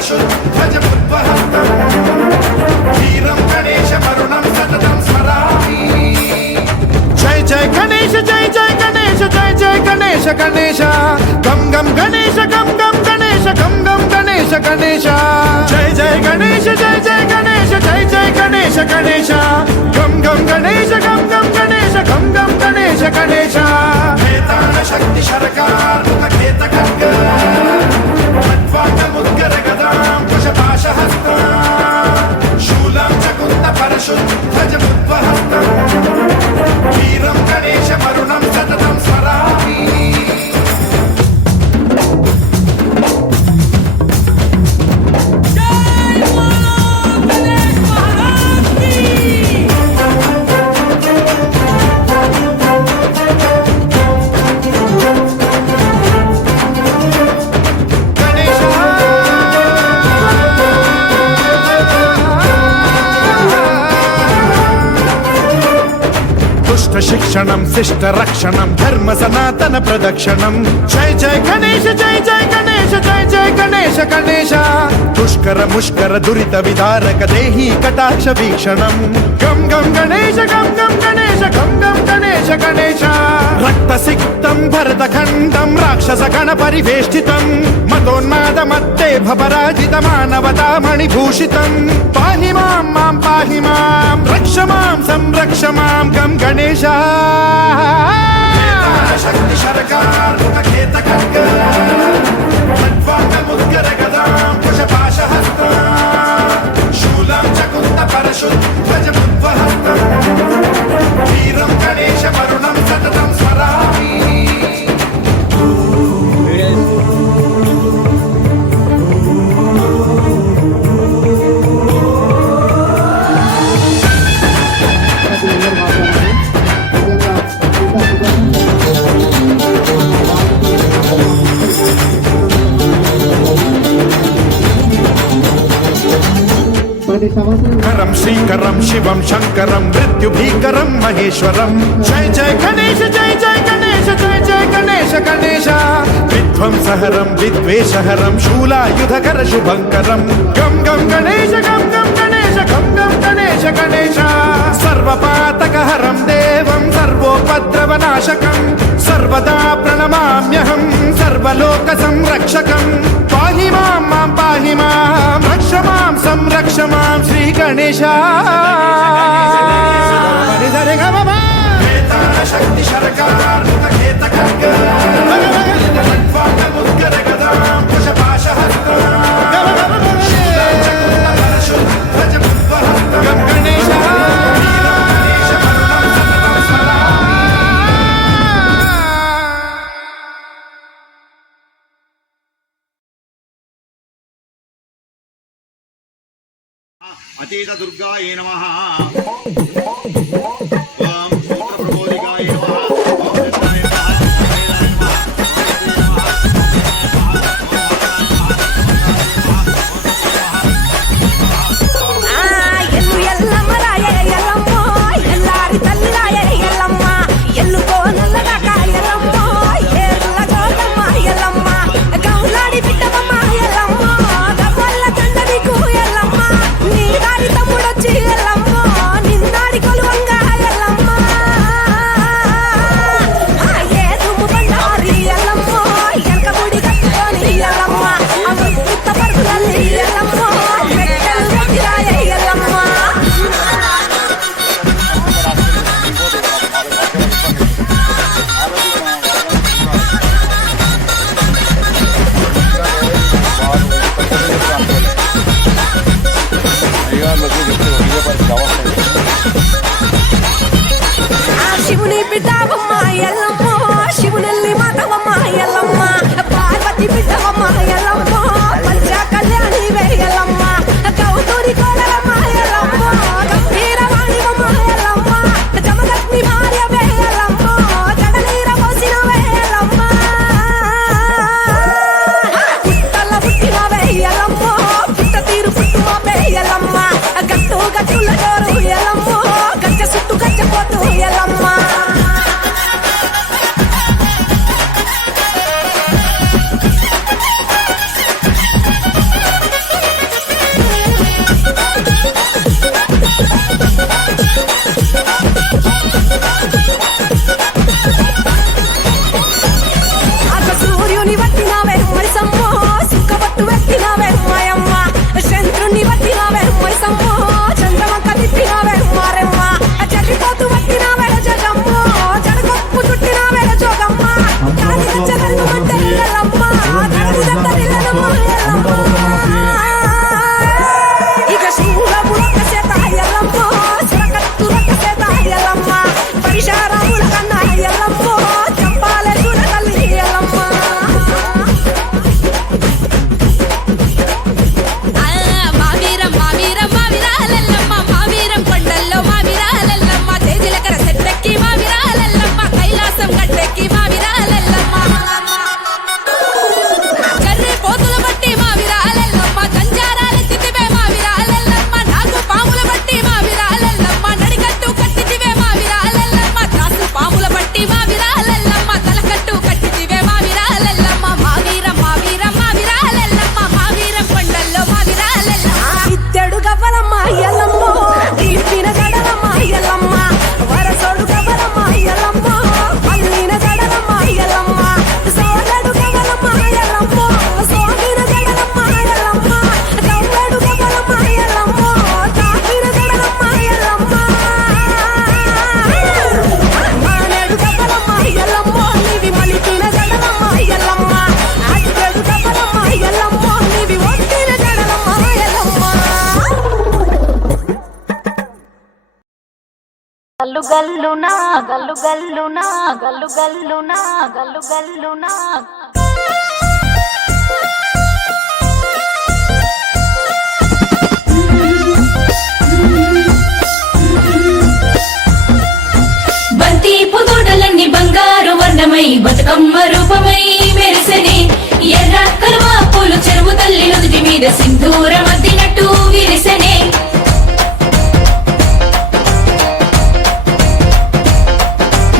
పరశుద్ధజముద్వహస్తం వీరం గణేశ మరుణం గం గం గణేశ గం గం గణేష గం గం గణేష గణేష జై జై గణేష జై జై గణేష జై జై గణేష గణేష గం గం గణేష గం గం గణేష గం గం గణేష గణేష వేదాన శక్తి కుశపాశహస్తం శూలం చ కుంత పరశుద్ధజముద్వహస్తం వీరం గణేశ మరుణం శిష్ట రక్షణం ధర్మ సనాతన ప్రదక్షిణం. జై జై గణేష జై జై గణేష జై జై గణేష గణేష. పుష్కర ముష్కర దురిత విదారక దేహి కటాక్ష వీక్షణం. గం గం గణేష గం గం గణేష గం గం గణేష గణేష. రక్త సిక్తం భరత ఖండం రాక్షస గణ పరివేష్టితం. మతోన్మాద మత్తే భపరాజిత మానవతా మణిభూషితం పాహి మాం మాం పాహి మాం రక్ష మాం సంరక్ష మాం గం గణేశ కరం శ్రీకరం శివం శంకరం మృత్యుభీకరం మహేశ్వరం జై జై గణేశ జై జై గణేశ జై జై గణేశ గణేశ విధ్వంసహరం విద్వేషహరం శూలాయుధకర శుభంకరం గం గం గణేశ గం గం గణేశ గం గం గణేశ గణేశ సర్వపాతకహరం దేవం సర్వోపద్రవనాశకం సర్వదా ప్రణమామ్యహం సర్వలోక సంరక్షకం పాహి మాం మాం పాహి గణేశ వేదాన శక్తి శరకార్ముక కేత ఖడ్గ ఖడ్వాంగముద్గర అతీత దుర్గాయ నమ. ఎలము గచ్చ సుట్టు గచ్చ కొట్టు ఎలము గల్లు గల్లునా గల్లు గల్లునా గల్లు గల్లునా గల్లు గల్లునా బంతి పుదోడలన్నీ బంగారు వర్ణమై బతుకమ్మ రూపమై మెరిసెనే. ఎర్ర కలువ పూలు చెరువు తల్లి నుదుటి మీద సింధూర మద్దినట్టు విరిసెనే.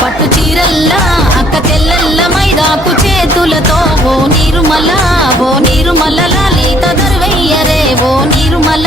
పట్టు చీరల్లా అక్క తెల్లల్ల మైదాకు చేతులతో ఓ నిర్మల ఓ నిర్మల లలిత దర్వయ్యరే ఓ నిర్మల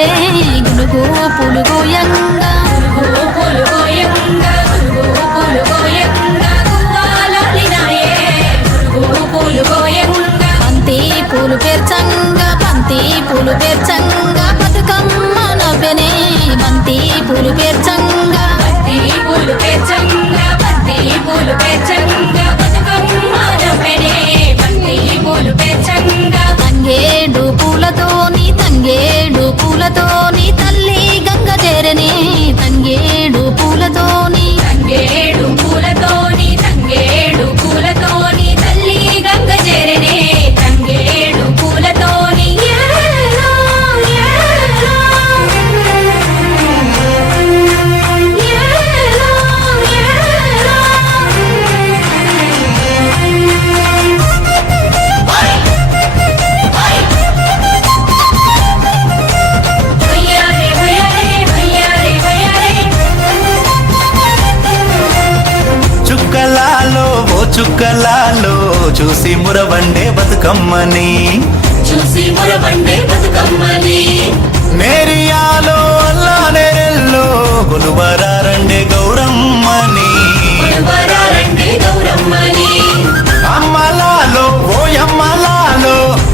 గునుగు పులుగోయంగా కువ్వాలాలినాయే గునుగు పూలు పేర్చంగా పంతి పూలు పేర్చంగా.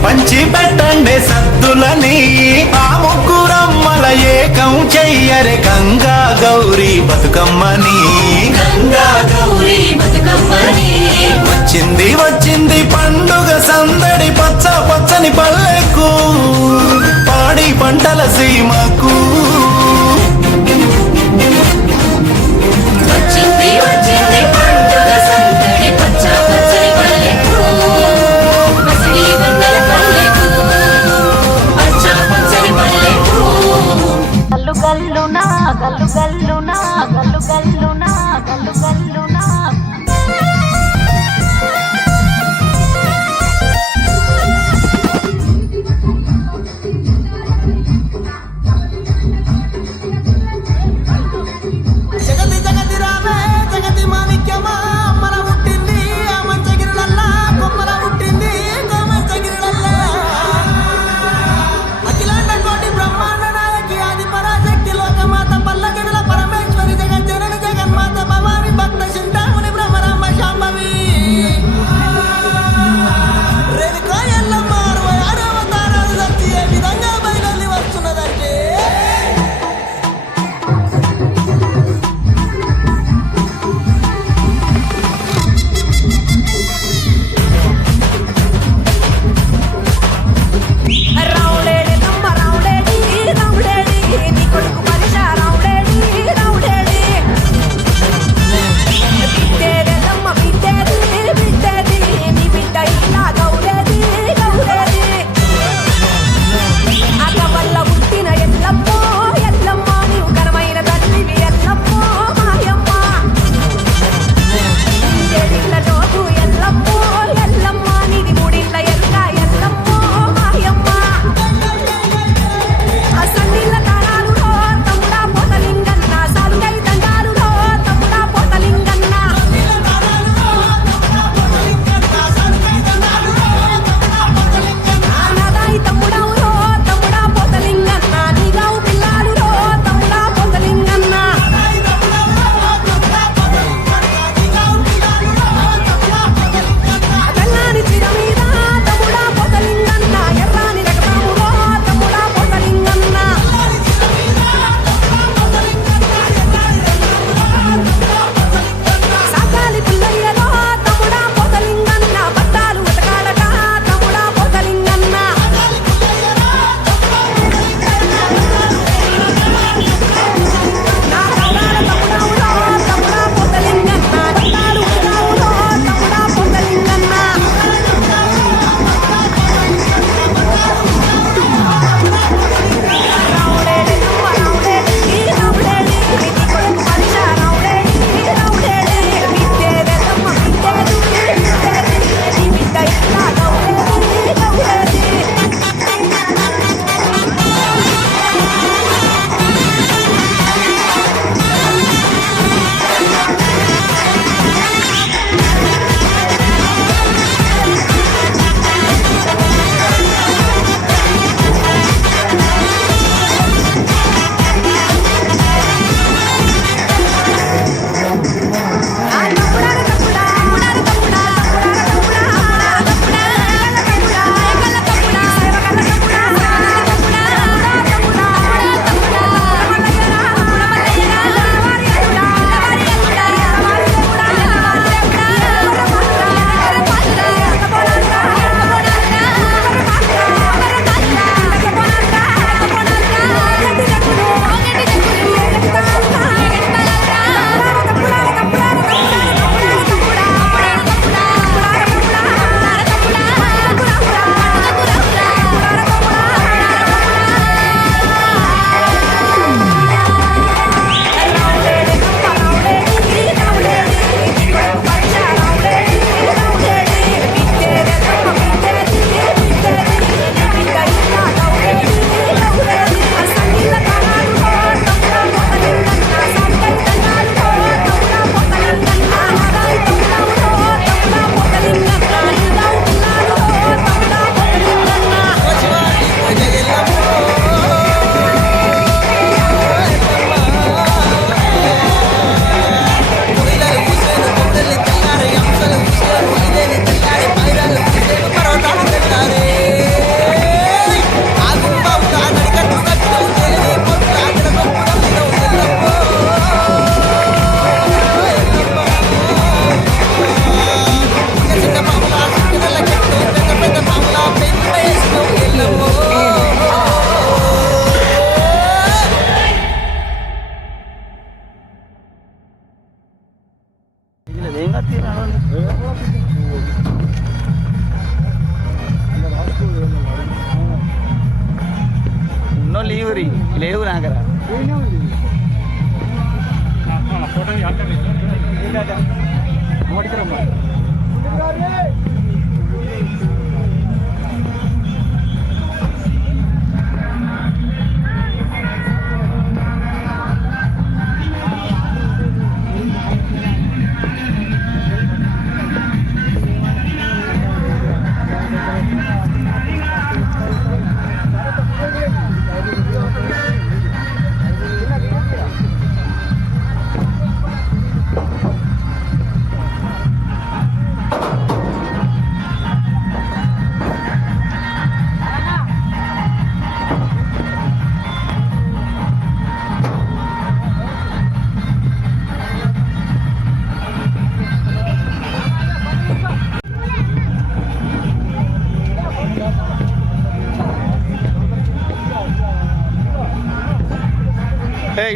పంచి పెట్టండే సద్దులని. ఆ ముగ్గురమ్మల ఏకం చెయ్యరే గంగా గౌరీ బతుకమ్మని. గంగా గౌరీ బతుకమ్మని. వచ్చింది వచ్చింది పండుగ సందడి పచ్చ పచ్చని పల్లెకు. పాడి పంటల సీమకు. గల్లు గల్లు నా గల్లు గల్లు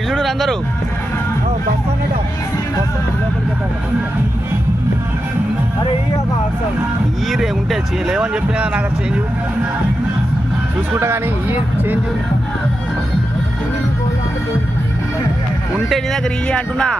చూడు అందరూ. ఈ రే ఉంటే చే- లేవని చెప్పినా నాకు చేంజ్ చూసుకుంటా కానీ ఈ చేంజ్ ఉంటే నీ దగ్గర ఇయ్యి అంటున్నా.